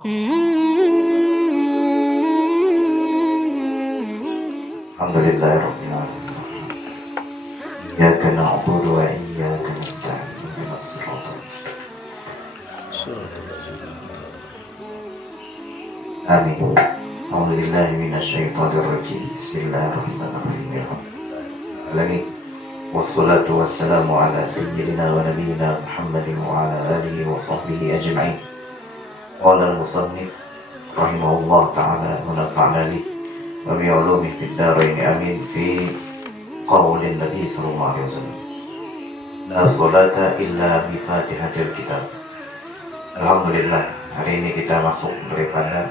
Alhamdulillahirabbil alamin. Iyyaka na'budu wa iyyaka nasta'in. Ihdinas siratal mustaqim. Amin. A'udzubillahi minasyaitonir rajim. Bismillahirrahmanirrahim. Alamin. Wassalatu wassalamu ala sayyidina wa nabiyyina Muhammadin wa ala alihi wa sahbihi ajma'in. Qala al-musannif rahimahullah ta'ala munafa'na li wa bi ulumi fid darain amin fi qaulin Nabi sallallahu alaihi wasallam. La salata illa bi Fatihatil Kitab. Alhamdulillah, hari ini kita masuk daripada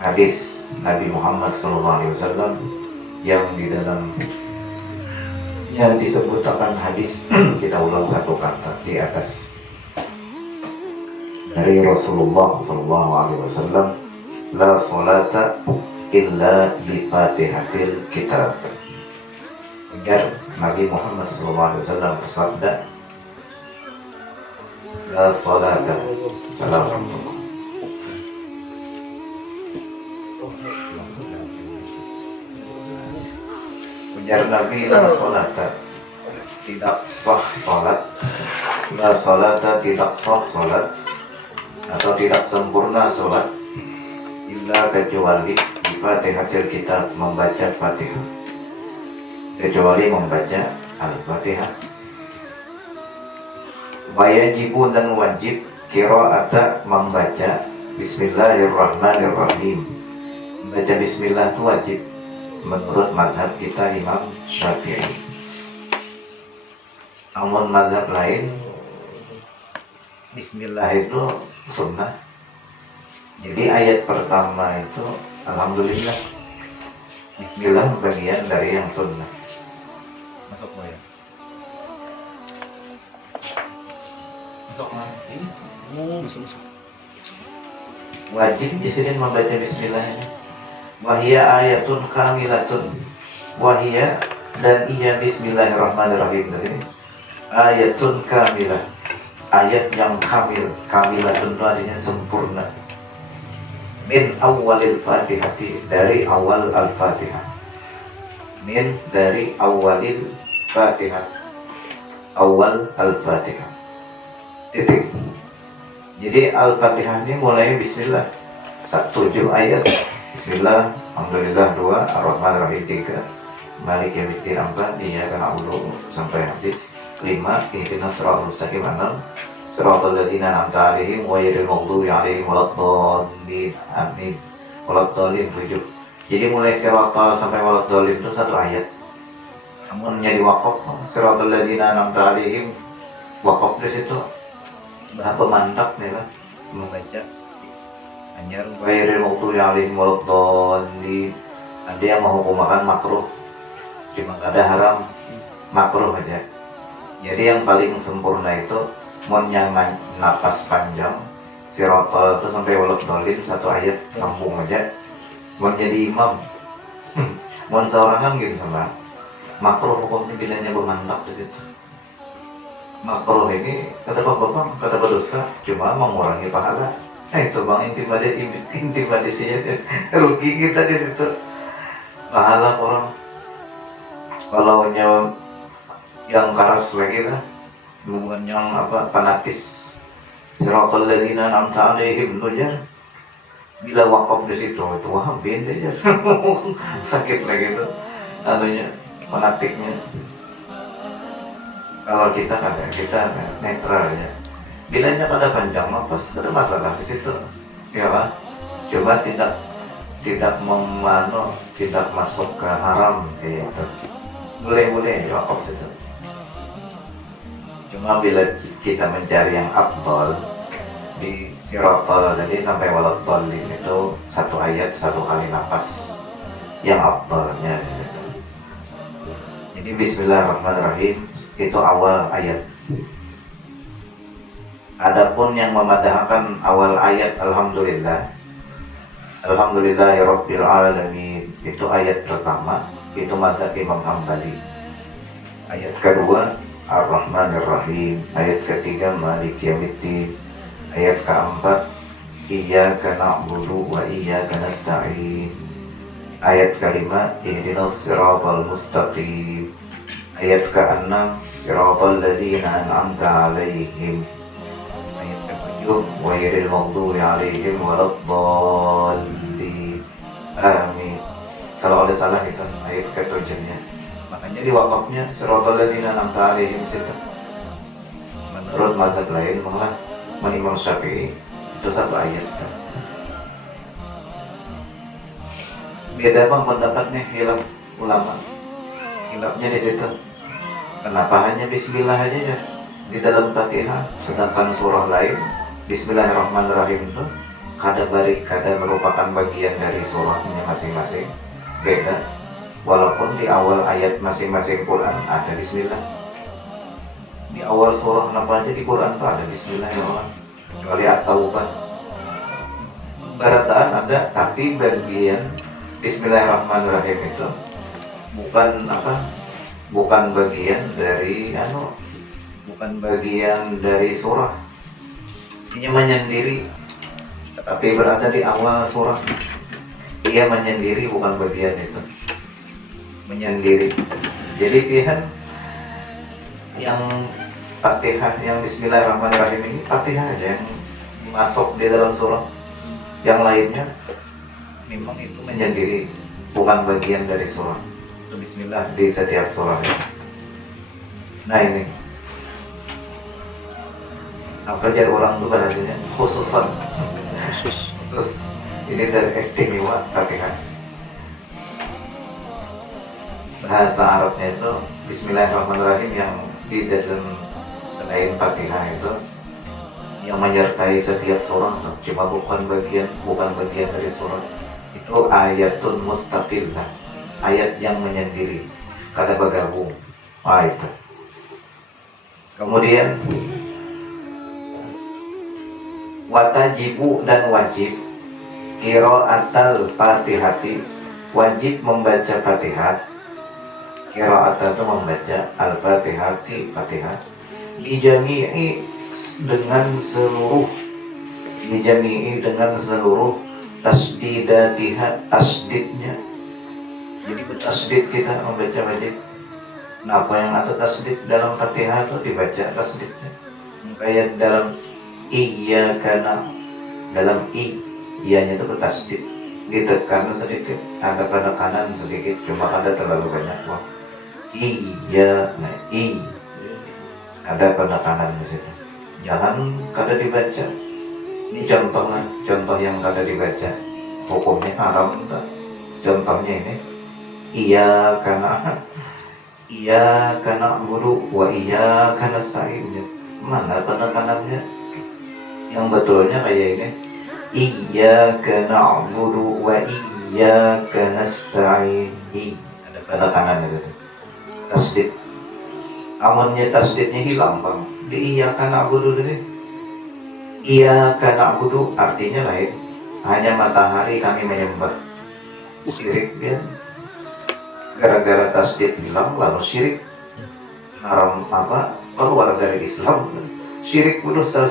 hadis Nabi Muhammad sallallahu alaihi wasallam yang di dalam yang disebutkan hadis kita ulang satu kata di atas dari Rasulullah sallallahu alaihi wasallam, la salata illa bi Fatihatil Kitab. Agar Nabi Muhammad sallallahu alaihi wasallam bersabda, la salata, assalamualaikum, ujar Nabi, la salata, tidak sah salat, la salata, tidak sah salat atau tidak sempurna salat illa kecuali di Fatihatil Kitab, membaca Fatihah, kecuali membaca Al-Fatihah. Wajibun, dan wajib qira'ata, membaca Bismillahirrahmanirrahim. Membaca Bismillah itu wajib menurut mazhab kita Imam Syafi'i. Namun mazhab lain Bismillah itu sunnah. Jadi ayat pertama itu alhamdulillah, Bismillah bagian dari yang sunnah. Masuk lo ya? Masuk mana? Ini? Masuk. Wajib di sini membaca Bismillah ini. Wahia ayatun kamilatun. Wahia, dan iya Bismillahirrahmanirrahim tadi. Ayatun kamilah, ayat yang kamil. Kamilatun itu artinya sempurna. Min awalil fatihati, dari awal al-fatihah. Min, dari awalil fatihah, awal al-fatihah, titik. Jadi al-fatihah ini mulai bismillah, 7 ayat. Bismillah, alhamdulillah 2, ar-rahman ar-rahim 3, malik yaumiddin 4, iyyaka na'budu sampai habis. 5, ihdinas siratal mustaqim 6, siratal ladzina an'amta 'alaihim ghairil maghdubi 'alaihim waladdallin. Amin. Waladdallin 7. Jadi mulai siratal sampai waladdallin itu 1 ayat. Namun jadi wakaf siratal ladzina an'amta 'alaihim, wakaf di situ berapa mantap nih kan membaca anjar ghairil maghdubi 'alaihim waladdallin. Ada yang menghukumkan makruh, cuma ada haram, makruh aja. Jadi yang paling sempurna itu menyangan napas panjang, siratal itu sampai waladdallin 1 ayat sambung aja. Mau jadi imam, mau seorangan gitu sama makruh hukumnya bilangnya bermantap di situ. Makruh ini kata bapak kata berdosa, cuma mengurangi pahala. Itu bang intimidasinya rugi kita di situ. Pahala orang kalau yang keras lagi lah, bukan yang fanatis. Siratal ladzina an'amta 'alaihim nujar. Bila wakaf di situ itu wah benda aja. Sakit lagi itu anunya, fanatiknya. Kalau kita netral ya. Bilanya pada panjang nafas ada masalah di situ. Ya kan? Coba tidak masuk ke haram kayak itu. Boleh wakaf situ. Cuma bila kita mencari yang afdal di siratal jadi sampai waladdallin itu 1 ayat 1 kali nafas yang afdalnya gitu. Jadi bismillahirrahmanirrahim itu awal ayat. Adapun yang memadahkan awal ayat alhamdulillah, alhamdulillahirabbil alamin, itu ayat pertama, itu mazhab Imam Hambali. Ayat kedua Ar-Rahman Ar-Rahim, ayat ketiga Malik Yaumiddin, ayat keempat Iyyaka na'budu wa iyyaka nasta'in. Ayat kelima, ihdinas siratal mustaqim. Ayat ke-6, siratal ladzina an'amta 'alaihim. Ayat ke-7, ghairil maghdubi 'alaihim waladdallin. Amin. Kalau ada salah itu ayat ke-7-nya. Makanya di wakafnya siratal ladzina an'amta 'alaihim situ. Menurut mazhab lain malah Imam Syafi'i itu satu ayat. Beda bang pendapatnya hilaf ulama. Hilafnya di situ. Kenapa hanya Bismillah aja ya di dalam Fatihah, sedangkan surah lain Bismillahirrahmanirrahim itu kada merupakan bagian dari surahnya masing-masing. Beda. Walaupun di awal ayat masing-masing Quran ada Bismillah. Di awal surah apa aja di Quran tuh ada Bismillahirrahmanirrahim. Kecuali At-Taubah. Barataan ada, tapi bagian Bismillahirrahmanirrahim itu bukan bagian dari surah. Ini menyendiri, tetapi berada di awal surah. Ia menyendiri, bukan bagian itu. Menyendiri. Jadi pilihan yang Fatihah, yang Bismillahirrahmanirrahim ini Fatihah aja yang masuk di dalam surah. Yang lainnya memang itu menyendiri, bukan bagian dari surah. Bismillah di setiap surah. Nah ini apa jadi orang tuh bahasanya khusus ini dari istimewa Fatihah. Bahasa Arabnya itu Bismillahirrahmanirrahim yang di dalam selain Fatihah itu yang menyertai setiap surah, cuma bukan bagian dari surah. Itu ayatun mustaqillah, ayat yang menyendiri, kada bergabung. Itu. Kemudian watajibu dan wajib qiraatul Fatihati, wajib membaca Fatihah. Qiraat itu membaca al-Fatihati, Fatihah dijami'i dengan seluruh tasdidnya. Jadi bertasdid kita membaca wajib. Nah, apa yang ada tasdid dalam Fatihah itu dibaca tasdidnya. Kayak dalam iyyaka dalam iyanya itu bertasdid, ditekan sedikit, ada penekanan sedikit, cuma ada terlalu banyak wah. Ada penekanan di situ. Jangan kada dibaca. Ini contoh yang kada dibaca. Hukumnya haram entah. Contohnya ini iyyaka na'budu wa iyyaka nasta'in. Mana penekanannya? Yang betulnya kayak ini. Iyyaka na'budu wa iyyaka nasta'in. Ada penekanan di situ. Tasdid. Amunnya tasdidnya hilang bang. Di iyyaka na'budu tadi. Iyyaka na'budu artinya lain. Hanya matahari kami menyembah. Syirik dia. Gara-gara tasdid hilang lalu syirik. Haram keluar dari Islam. Syirik dosa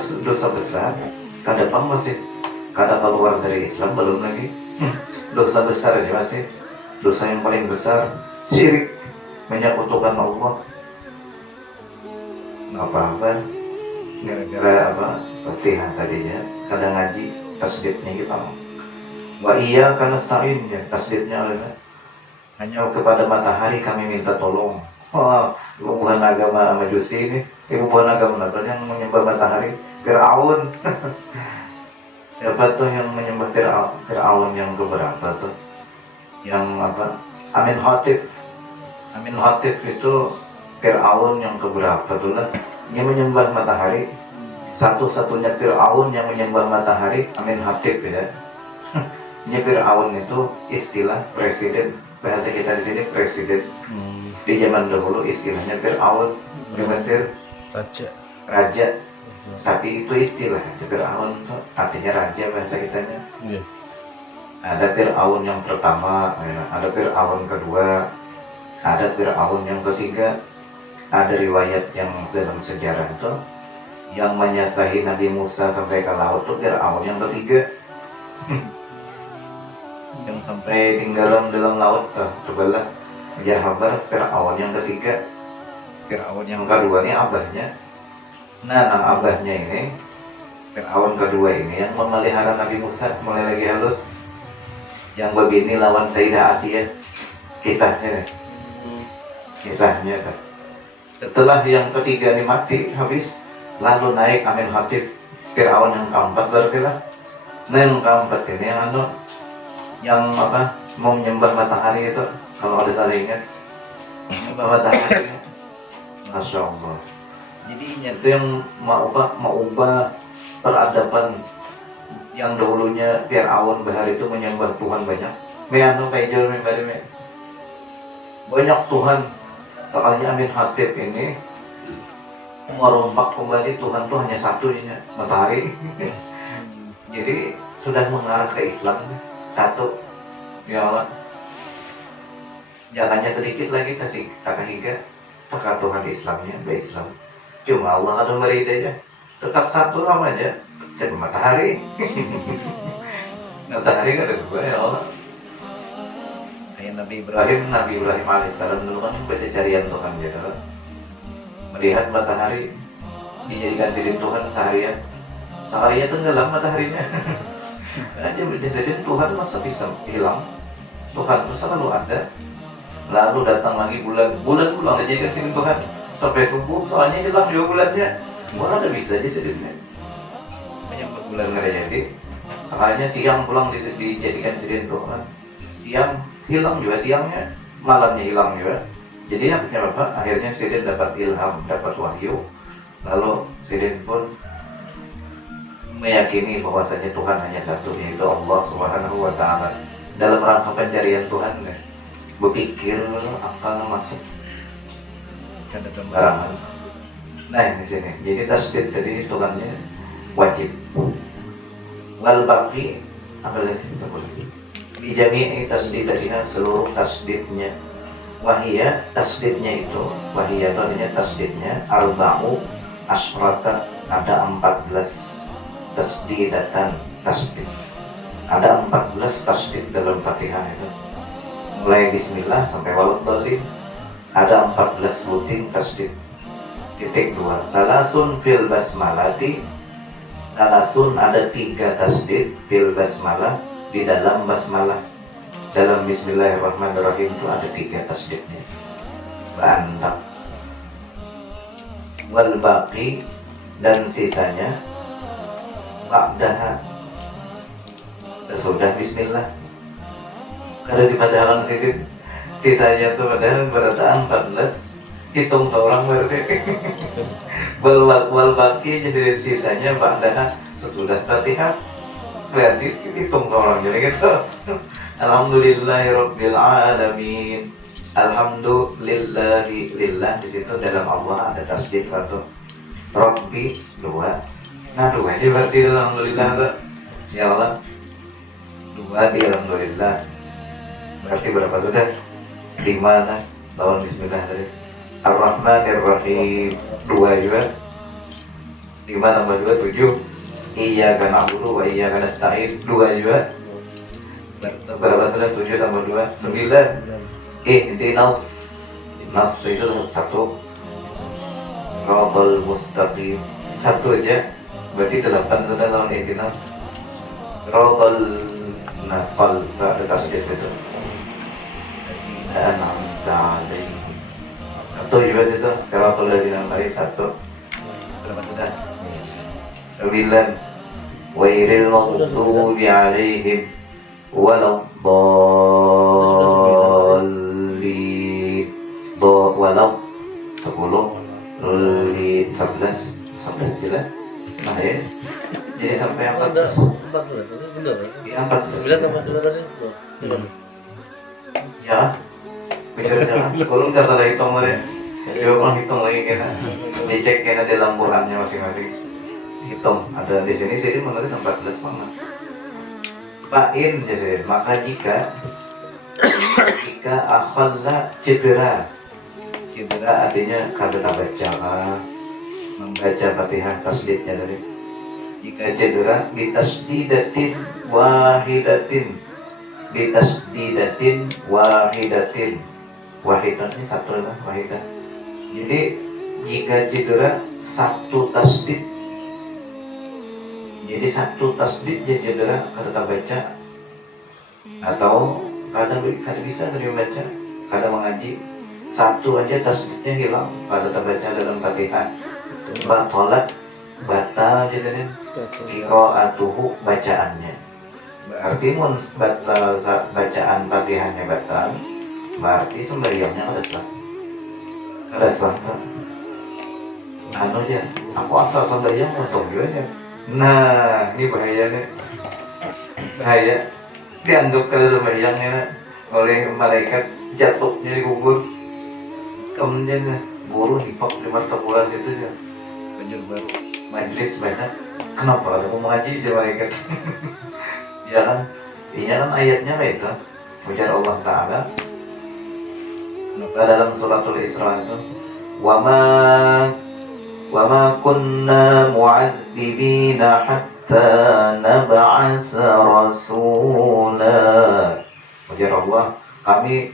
besar. Kadang masih keluar dari Islam belum lagi. Dosa besar aja masih. Dosa yang paling besar syirik, menyekutukan Allah. Apa-apa gara-gara Fatihah tadinya kadang ngaji tasdidnya hilang. Wa iyyaka nasta'in ya tasdidnya hanya kepada matahari kami minta tolong. Bukan agama Majusi ini, bukan agama yang menyembah matahari. Fir'aun. Siapa tuh yang menyembah Fir'aun yang keberapa tuh? Yang Amin Hatib itu Fir'aun yang keberapa tuh lah. Dia menyembah matahari. Satu-satunya Fir'aun yang menyembah matahari Amin Hatib ya. Ini Fir'aun itu istilah presiden. Bahasa kita di sini presiden. Di zaman dahulu istilahnya Fir'aun di Mesir raja. Tapi itu istilah Fir'aun itu artinya raja bahasa kitanya. Ada Fir'aun yang pertama, ada Fir'aun kedua, ada Fir'aun yang ketiga. Ada riwayat yang dalam sejarah itu yang menyasahi Nabi Musa sampai ke laut tuh Fir'aun yang ketiga. Yang sampai tinggalan dalam laut tuh, cobalah jahabar Fir'aun yang ketiga. Fir'aun yang kedua ini abahnya. Nah abahnya ini Fir'aun kedua ini yang memelihara Nabi Musa mulai lagi halus. Yang begini lawan Sayyidah Asia kisahnya. Kisahnya kan. Setelah yang ketiga ini mati habis, lalu naik Amin Khatib Fir'aun yang keempat berarti lah. Nah yang keempat ini yang apa mau menyembah matahari itu, kalau ada salah ingat, menyembah matahari. Masya Allah. Jadi itu yang mau ubah peradaban yang dahulunya Fir'aun bahar itu menyembah Tuhan banyak. Banyak Tuhan. Soalnya Amin Khatib ini merompak kembali Tuhan itu hanya satu ini, matahari. Jadi sudah mengarah ke Islam satu. Ya Allah. Jangannya sedikit lagi kasih kakak higa teka Tuhan Islamnya, Islam. Cuma Allah ada beri aja. Tetap satu sama aja. Jadi matahari. Matahari gak ada dua ya Allah. Kayak Nabi Ibrahim alaihissalam dulu kan baca carian Tuhan gitu. Melihat matahari dijadikan sidin Tuhan seharian. Seharian tenggelam mataharinya. Aja berjadikan Tuhan masa bisa hilang. Tuhan itu selalu ada. Lalu datang lagi bulan pulang dijadikan sidin Tuhan sampai subuh. Soalnya hilang juga bulannya. Mana ada bisa aja sidinnya. Menyambut bulan nggak ada jadi. Soalnya siang pulang dijadikan sidin Tuhan. Siang hilang juga siangnya, malamnya hilang juga. Jadi apa? Akhirnya Sidin dapat ilham, dapat wahyu. Lalu Sidin pun meyakini bahwasanya Tuhan hanya satu, yaitu Allah Subhanahu wa Ta'ala. Dalam rangka pencarian Tuhan, berpikir apa masuk ada sembarangan. Nah di sini, jadi tasdid tadi Tuhannya wajib. Wal baqi apa lagi disebut? Di jami'i tasdidatiha seluruh tasdidnya. Wahia tasdidnya itu, wahia itu artinya tasdidnya arba'u asyrata, ada 14 tasdidatan tasdid. Ada 14 tasdid dalam Fatihah itu. Mulai bismillah sampai waladhdallin. Ada 14 buting tasdid. Titik 2. Salasun fil basmalati. Salasun ada 3 tasdid fil basmalah, di dalam basmalah. Dalam bismillahirrahmanirrahim itu ada 3 tasdidnya. Bantap. Wal baqi dan sisanya ba'daha, sesudah bismillah. Kada dipadahkan sedikit. Sisanya tuh padahal berataan 14. Hitung seorang berarti. Wal baqi jadi sisanya ba'daha, sesudah Fatihah. Berarti hitung seorang jadi gitu. Alhamdulillahirabbil alamin. Alhamdulillahi lillah, di situ dalam Allah ada tasdid 1. Rabbi 2. Nah 2 aja berarti dalam alhamdulillah. Ya Allah. 2 di alhamdulillah. Berarti berapa sudah? 5 lah. Lawan bismillah tadi. Ar-Rahmanir-Rahim 2 juga. 5 tambah 2 7. Iyyaka na'budu wa iyyaka nasta'in 2 juga. Berapa sudah? 7 tambah 2 9. Ihdinas, nas itu 1. Siratal mustaqim 1 aja. Berarti 8 sudah lawan ihdinas. Siratal nafal ada tasdid itu. An'amta alaihim 1 juga itu. Siratal ladzina an'amta 1. Berapa sudah? 9. Wairil maghdubi alaihim waladdallin. Walau 10. Lin 11 jelas. Nah ya. Jadi sampai 14. Ya 14. Ya. Benar. Kalau nggak salah hitung ya. Coba hitung lagi kena. Dicek kena dalam Qurannya masing-masing. Hitung. Ada di sini jadi menulis 14 mana. Fa'in jadi maka jika akhalla cedera artinya kada baca membaca Fatihah tasdidnya tadi. Jika cedera bitasdidatin wahidatin, bitasdidatin wahidatin. Wahidah ini satu lah, wahidah. Jadi jika cedera satu tasdid, jadi satu tasdid dia cedera kada baca, atau kadang bisa tadi baca, kadang mengaji satu aja tasdidnya hilang pada terbaca dalam Fatihah, batalat batal di sini qiraatuhu bacaannya. Berarti mun batal bacaan Fatihahnya batal, berarti sembahyangnya ada sah. Ada sah kan? Anu aja, aku asal sembahyang untung juga aja. Nah, ini bahayanya. Bahaya. Dianggap kada sembahyangnya oleh malaikat, jatuhnya di kubur. Kemudian guru hipok di martabulan itu ya. Penjur baru majlis banyak. Kenapa ada mau mengaji aja malaikat? Ya kan? Iya kan ayatnya itu. Ujar Allah Ta'ala dalam suratul Isra itu, wama kunna mu'azzibina hatta nab'atsa rasula. Ujar Allah, kami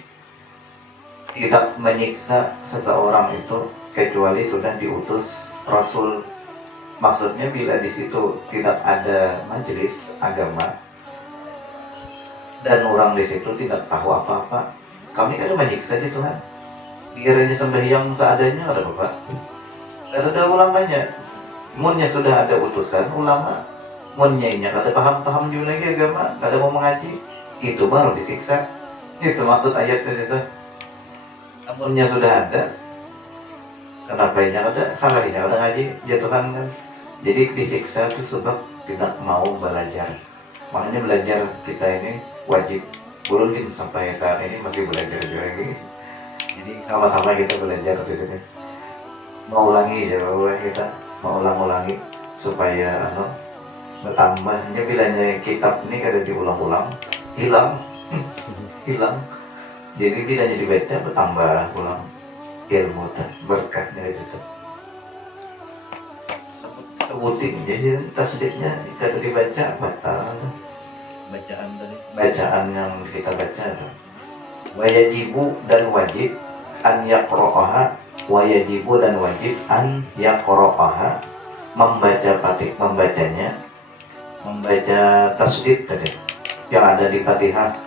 tidak menyiksa seseorang itu kecuali sudah diutus Rasul. Maksudnya bila di situ tidak ada majelis agama dan orang di situ tidak tahu apa-apa, kami kan menyiksa di Tuhan. Dikiranya sembahyang seadanya ada bapak. Tidak ada ulamanya. Munnya sudah ada utusan ulama, munnya kada paham juga lagi agama, kada mau mengaji, itu baru disiksa. Itu maksud ayatnya itu. Namunnya sudah ada, kenapa ini ada? Salahnya ada ngaji, jatuhkan kan. Jadi disiksa itu sebab tidak mau belajar. Makanya belajar kita ini wajib. Belum sampai saat ini masih belajar juga lagi. Jadi sama-sama kita belajar di sini. Mau ulangi aja bahwa kita mau ulang-ulangi supaya bertambahnya bilanya kitab ini kada diulang-ulang, hilang. Jadi bilanya dibaca bertambah ulang ilmu berkah dari situ. Sebutin jadi tasdidnya kada dibaca batal. Bacaan yang kita baca wajibu dan wajib an yaqra'aha, wajibu dan wajib an yaqra'aha, membacanya, membaca tasdid tadi yang ada di Fatihah,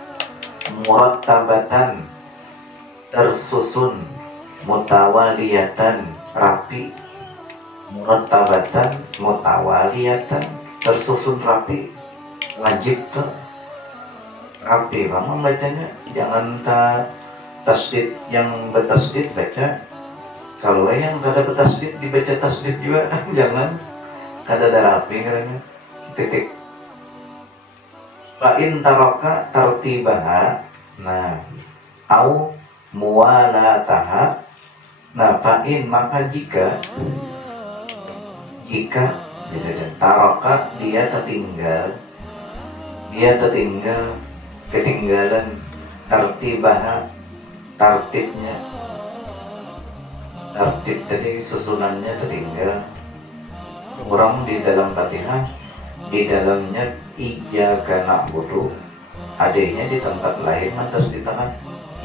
murattabatan tersusun, mutawaliyatan rapi, murattabatan mutawaliyatan tersusun rapi, wajib tuh rapi bang membacanya. Jangan tasdid yang bertasdid baca, kalau yang kada bertasdid dibaca tasdid juga jangan, kada ada rapi katanya. Titik. Fa'in taraka tartibaha, nah au muwalataha, nah fa'in maka jika bisa taraka dia ketinggalan tartibaha, tartib tadi susunannya tertinggal. Orang di dalam Fatihah di dalamnya iyyaka na'budu, adanya di tempat lain mantas di tangan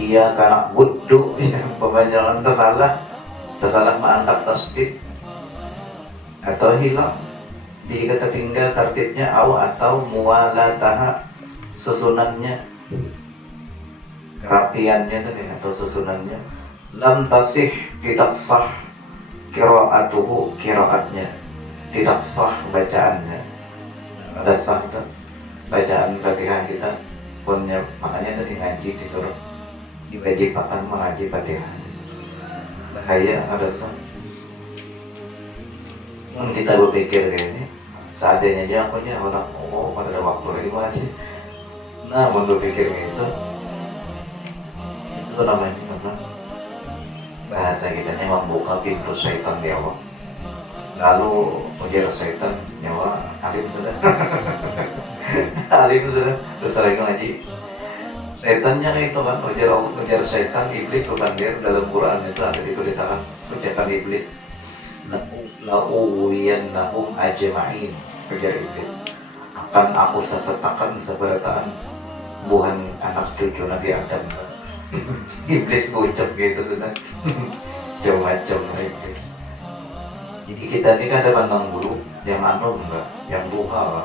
iyyaka na'budu, pembacaan tersalah mantap tasdid atau hilang jika tertinggal tartibnya atau muwalataha, susunannya, kerapiannya tadi atau susunannya. Lam tasih, tidak sah, qiraatuhu, qiraatnya tidak sah, bacaannya ada sah itu bacaan Fatihah kita punya. Makanya tadi ngaji disuruh diwajibkan mengaji Fatihah, bahaya ada sah. Kita berpikir kayak ini seadanya aja, aku aja orang pada ada waktu lagi masih. Nah, mau berpikir gitu, itu namanya apa? Bahasa kitanya membuka pintu syaitan di awal. Lalu ujar syaitan nyawa alim sudah, alim sudah terus sering ngaji. Syaitannya itu kan ujar syaitan, iblis bukan dia dalam Quran itu ada ditulisan syaitan iblis. la'uwiyannahum ajma'in, kejar iblis, akan aku sesatakan seberataan buhan anak cucu Nabi Adam. Iblis ucap gitu sudah. Macam-macam iblis. Jadi kita ini kan ada pandang bulu yang anu enggak, yang duha,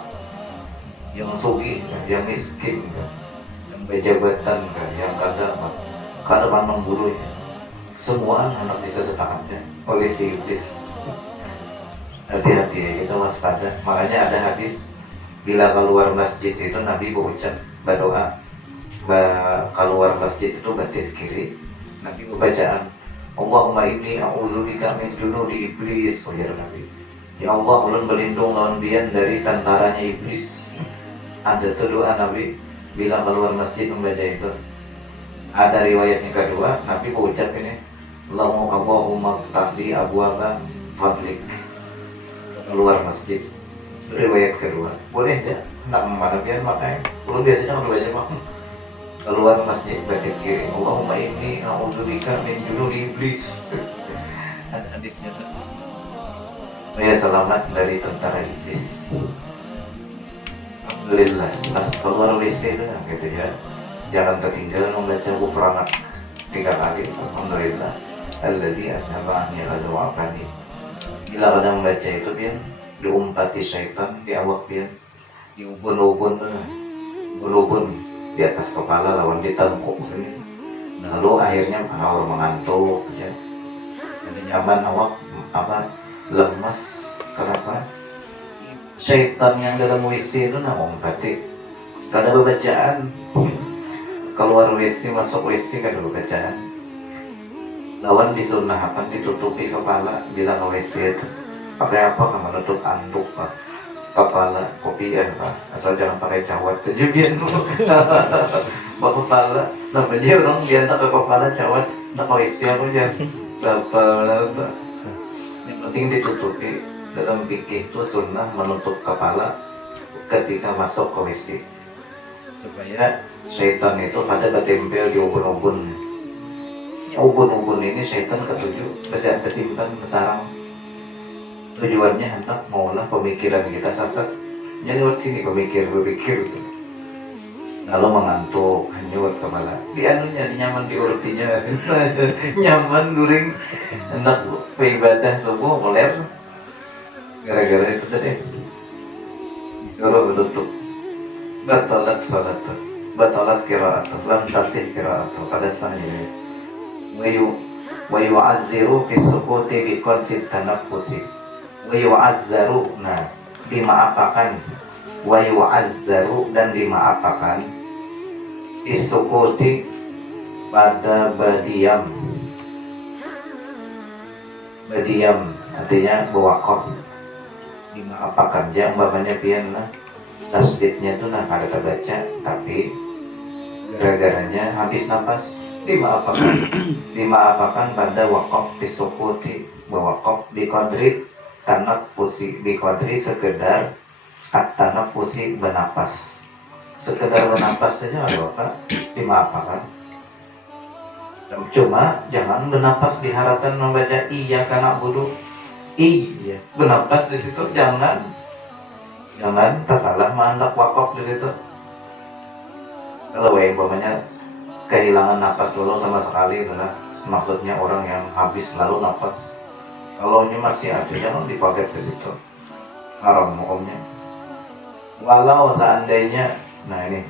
yang sugih, yang miskin, yang berjabatan, yang kada pandang bulu ya. Semua anak bisa setakannya oleh si iblis. Hati-hati ya, kita waspada. Makanya ada hadis, bila keluar masjid itu Nabi berucap, berdoa, keluar masjid itu batis kiri, Nabi bacaan, Allahumma inni a'udzubika min junudi iblis, ya Nabi. Ya Allah, ulun berlindung lawan bian dari tentaranya iblis. Ada tuh doa Nabi bila keluar masjid membaca itu. Ada riwayat yang kedua, Nabi berucap ini, Allahumma ftahli abwaaba fadlik, keluar masjid. Riwayat kedua, boleh ya? Nak mana biar makanya. Ulun biasanya kalau baca mah keluar masjid batis kiri, Allahumma inni a'udzubika min junudi iblis. Ada hadisnya tuh, supaya selamat dari tentara iblis. Alhamdulillah, pas keluar WC itu gitu ya, jangan tertinggal membaca ghufranak 3 kali. Alhamdulillah, allazi azhaba anni al-adha wa afani. Bila kadang membaca itu biar diumpati syaitan di awak biar, diubun-ubun di atas kepala lawan ditengkuk sini. Lalu akhirnya awak mengantuk ya. Jadi nyaman awak lemas. Kenapa? Syaitan yang dalam WC itu ngumpati. Kada bacaan. Keluar WC masuk WC kada bacaan. Lawan disunnahkan ditutupi kepala bila ke WC itu. Pakai apa? Kamu nutup anduk Pak. Kepala kopian Pak. Asal jangan pakai cawat. Kejubian lu. Pak kepala. Nama dia orang dia tak ke kepala cawat. Tak ke WC apa aja. Kepala. Yang penting ditutupi. Dalam fikih itu sunnah menutup kepala ketika masuk ke WC. Supaya syaitan itu pada ketempel di ubun-ubun. Ubun-ubun ini syaitan ketujuh kesimpan kesarang. Tujuannya hendak maulah pemikiran kita sasar. Jadi lewat sini berpikir itu. Lalu mengantuk, hanyut kepala. Di anunya, nyaman di urutinya. Nyaman during hendak beribadah subuh meler. Gara-gara itu tadi disuruh tutup. Batalat salat, batalat qiraat, lam tasih qiraat pada sahnya. Wa yu'azziru fi sukuti bi qadri tanaffusi. Wa yu'azzaru, nah dimaafakan. Wa yu'azzaru, dan dimaafakan isukuti pada berdiam artinya berwakaf. Dimaafakan yang bapaknya pian lah tasbihnya tuh nah kada terbaca, tapi gara-garanya habis nafas dimaafakan pada wakaf bisukuti, berwakaf di kodri tanaffusi, di kodri sekedar tanaffusi bernapas, sekedar bernapas saja ada apa dimaafakan. Cuma jangan bernapas di haratan membaca iya karena budu. Iya, bernapas di situ jangan tak salah mandak wakaf di situ. Kalau umpamanya kehilangan napas lalu sama sekali adalah maksudnya orang yang habis lalu napas. Kalau ini masih ada jangan dipakai di situ. Haram hukumnya. Walau seandainya, nah ini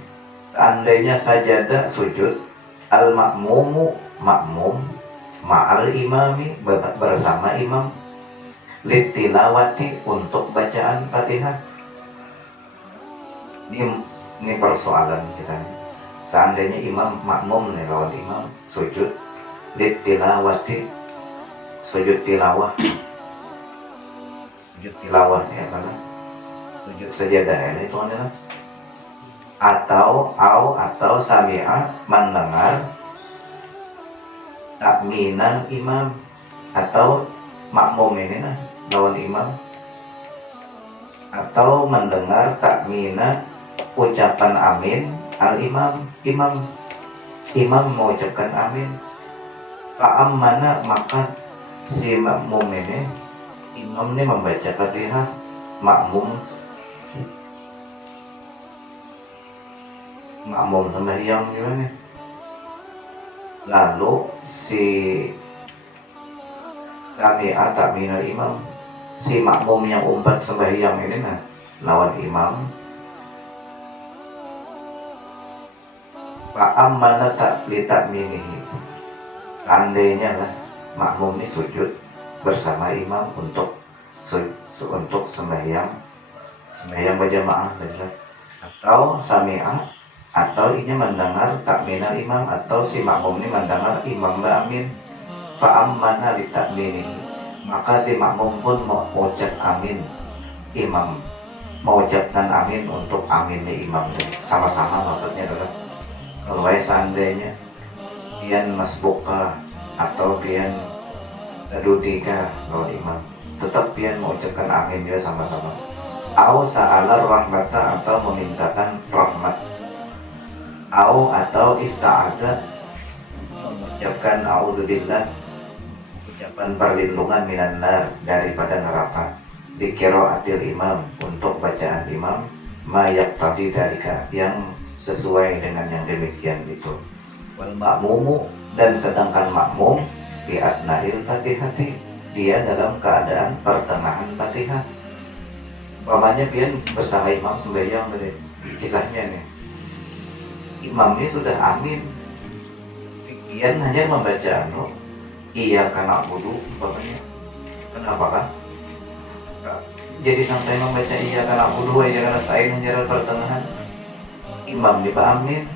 seandainya sajadah sujud al-makmum ma'al imami bersama imam litilawati untuk bacaan Fatihah. Ini persoalan misalnya. Seandainya imam makmum nih lawan imam sujud litilawati, sujud tilawah ya mana? Sujud sajadah ya itu adalah atau sami'a mendengar takminan imam atau makmum ini nah lawan imam, atau mendengar takmina ucapan amin al imam mengucapkan amin. Fa'am mana maka si makmum ini Imam ini membaca Fatihah, makmum sembahyang juga nih. Lalu si sami'a takminal imam, si makmum yang umpat sembahyang ini lawan imam, fa'ammana li takminihi, seandainya lah makmum ini sujud bersama imam untuk sembahyang berjamaah, atau sami'a, atau ini mendengar takminal imam, atau si makmum ini mendengar imam beramin, fa'ammana li takminihi, maka si makmum pun mau ucap amin, imam mengucapkan amin untuk aminnya imam. Sama-sama maksudnya adalah kalau seandainya pian masbuka atau pian tadudika kalau imam, tetap pian mengucapkan amin juga sama-sama. Au sa'alar rahmata, atau memintakan rahmat. Atau ista'adza, mengucapkan a'udzubillah, ucapan perlindungan minan nar, daripada neraka. Di qiraatil imam, untuk bacaan imam, ma yaqtadi dzalika, yang sesuai dengan yang demikian itu. Wal ma'mumu, dan sedangkan makmum di asnail fatihati, dia dalam keadaan pertengahan Fatihah. Umpamanya pian bersama imam sembahyang dari kisahnya nih, imam ini sudah amin, sekian hanya membaca iya karena wudu umpamanya. Kenapa kan? Jadi sampai membaca iya karena wudu aja karena sain hanya pertengahan. Imam di amin,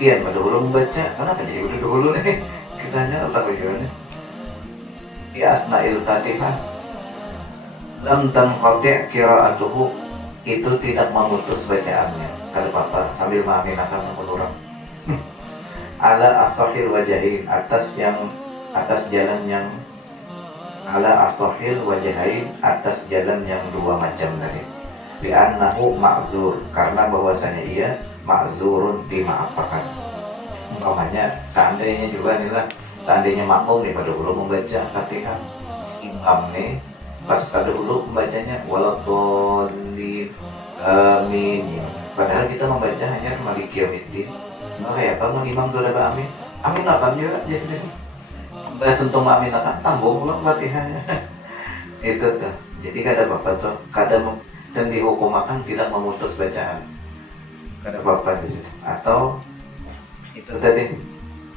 pian pada dulu membaca, kenapa jadi udah dulu nih? Kisahnya apa bagaimana? Di asnail fatihah lam tanqati' qira'atuhu, itu tidak memutus bacaannya. Kata Bapak sambil mengaminakan orang. Ala as-sahil wajahin, atas jalan yang ala as-sahil wajahin, atas jalan yang dua macam tadi. Bi annahu ma'zur, karena bahwasanya ia ma'zurun, dimaafkan. Umpamanya seandainya juga nih lah, seandainya makmum nih pada dulu membaca Fatihah, imam nih pas dulu membacanya waladhdallin amin, padahal kita membaca hanya maliki yaumiddin. Maka ya apa imam sudah beramin, amin apa juga jadi bahas tentang amin akan sambung ulang Fatihahnya. Itu tuh. Jadi kata Bapak tuh kadang dan dihukumakan tidak memutus bacaan. Kata Bapak di situ. Atau itu tadi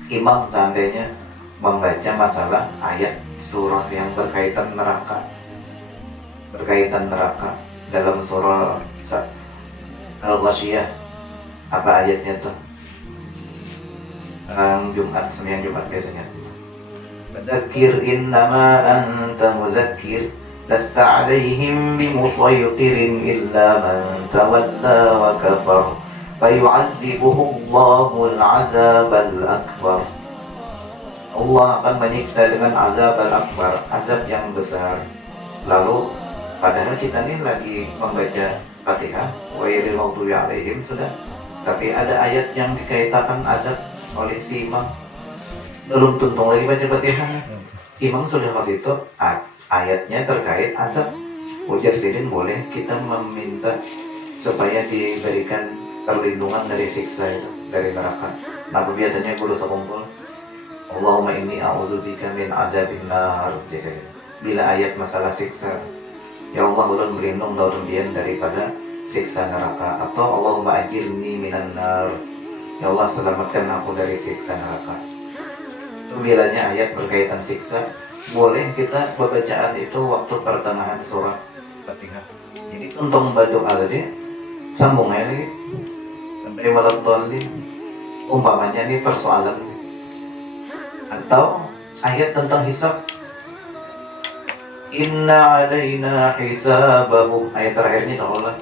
imam seandainya membaca masalah ayat surah yang berkaitan neraka dalam surah Al-Ghasyiyah, apa ayatnya tuh? Sembahyang Jumat biasanya. Fadzakir innama anta muzakkir lasta 'alaihim bimusaytirin illa man tawalla wa kafar fayu'azzibuhu Allahul 'adzabal akbar. Allah akan menyiksa dengan azab al-akbar, azab yang besar. Lalu padahal kita ini lagi membaca Fatihah, wa ghairil maghdubi 'alaihim sudah, tapi ada ayat yang dikaitakan azab oleh si imam. Belum tuntung lagi baca Fatihah, si imam sudah kasih itu ayatnya terkait azab. Ujar sidin boleh kita meminta supaya diberikan perlindungan dari siksa itu, dari neraka. Nah biasanya kudu sekumpul Allahumma inni a'udzubika min azabin nar. Bila ayat masalah siksa, ya Allah ulun berlindung daun daripada siksa neraka, atau Allahumma ajirni minan nar, ya Allah selamatkan aku dari siksa neraka. Itu bilanya ayat berkaitan siksa, boleh kita bacaan itu waktu pertengahan surah Fatihah. Jadi untuk membantu alatnya sambung aja lagi sampai waladhdallin. Umpamanya ini persoalan atau ayat tentang hisab, inna alaina hisabahum, ayat terakhirnya Allah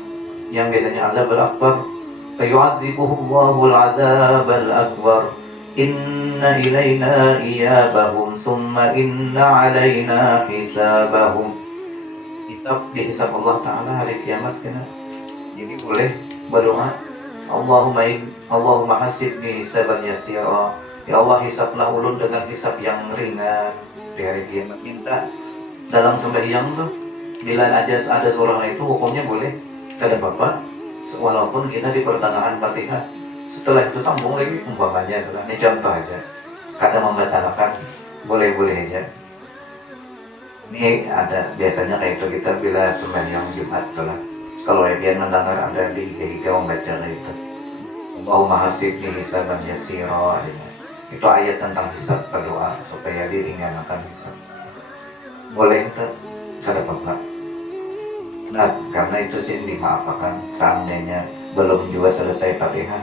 yang biasanya azabul akbar, fayu'adzibuhum Allahul azabal akbar, inna ilaina iyabahum summa inna alaina hisabahum. Hisab dihisab Allah Ta'ala hari kiamat kena. Jadi boleh berdoa Allahumma hasibni hisaban yasira, ya Allah hisablah ulun dengan hisab yang ringan di hari kiamat. Minta dalam sembahyang tuh Bila ada seorang itu hukumnya boleh, tidak apa-apa, walaupun kita di pertengahan Fatihah. Setelah itu sambung lagi umpamanya itu kan. Ini contoh aja. Kadang membatalkan, boleh-boleh aja. Ini ada biasanya kayak itu kita bila sembahyang Jumat tuh lah. Kalau dia mendengar ada di kita membaca kayak itu. Allahumma hasibni hisaban yasira. Itu ayat tentang hisab, berdoa supaya diringankan hisab. Boleh itu, tidak apa-apa. Nah, karena itu sih dimaafkan seandainya belum juga selesai Fatihah,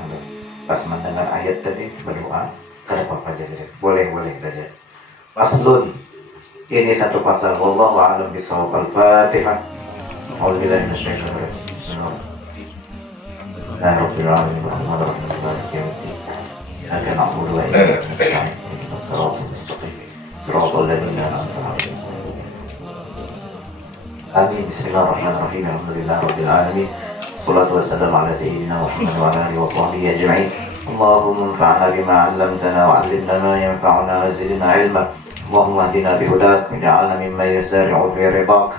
pas mendengar ayat tadi berdoa, tidak apa-apa aja saja. Boleh-boleh saja. Faslun. Ini satu pasal. Wallahu a'lam bishawab. Al-Fatihah. A'udzubillahi minasyaitonir rajim. Bismillahirrahmanirrahim. Maliki yaumiddin. Iyyaka na'budu wa iyyaka nasta'in. Ihdinas siratal mustaqim. Siratal ladzina an'amta 'alaihim. Amin. Bismillahirrahmanirrahim. Alhamdulillahi rabbil alamin. Wassalatu wassalamu ala sayyidina Muhammad wa ala alihi wa sahbihi ajma'in. Allahumma anfa'na bima 'allamtana wa 'allimna ma yanfa'una wa zidna 'ilma. اللهم اهدنا بهداك واجعلنا ممن يسارع في رضاك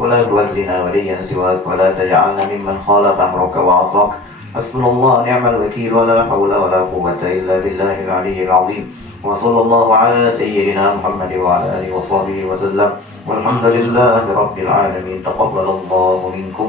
ولا تولنا وليا سواك ولا تجعلنا ممن خالف امرك وعصاك حسبنا الله نعم الوكيل ولا حول ولا قوة الا بالله العلي العظيم وصلى الله على سيدنا محمد وعلى اله وصحبه وسلم والحمد لله رب العالمين تقبل الله منكم.